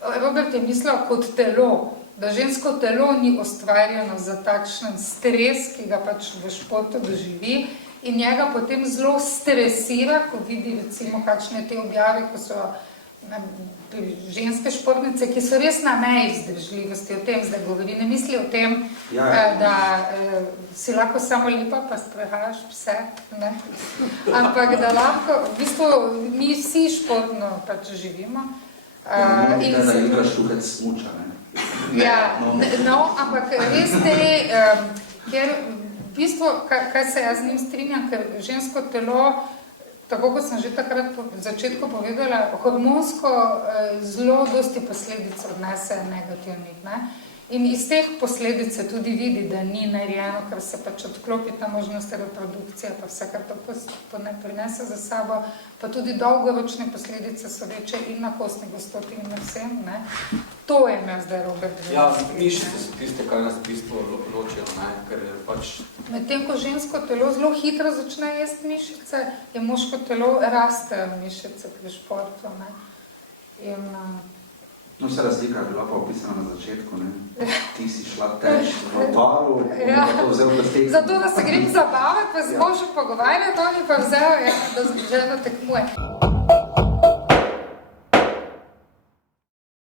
Robert je mislil kot telo, da žensko telo ni ustvarjeno za takšen stres, ki ga pač v športu doživi in njega potem zelo stresira, ko vidi recimo kakšne te objave, ko so ženske športnice, ki so res na meji vzdržljivosti, o tem zdaj govori, ne misli o tem, da si lahko samo lepa pa sprehajaš pse, ne? Ampak da lahko, v bistvu mi vsi športno pač živimo. Ne da igraš tukaj smuča, ne? Ja, no, ampak res te, ker v bistvu, kaj se jaz z njim strinjam, ker žensko telo, tako kot sem že takrat v začetku povedala, hormonsko zelo dosti posledic odnese negativnih, ne? In iz teh posledic se tudi vidi, da ni narejeno, ker se pač odklopi ta možnost reprodukcije, pa vse, kar to prinese za sabo, pa tudi dolgoročne posledice so večje in na kostni gostoti in na vsem, ne? To je imel zdaj Robert. Ja, mišice so tiste, kar nas v bistvu ločijo, ne, ker je pač... Medtem, ko žensko telo zelo hitro začne jesti mišice, je moško telo raste mišice pri športu, ne. In... No, vse razlika je bila pa opisana na začetku, ne. Ti si šla teč v motoru, ja. Pa to vzel da tekmo. Zato, da se grem zabavati, pa z možem pogovarjati, on je pa vzel, ja, da tekmuje.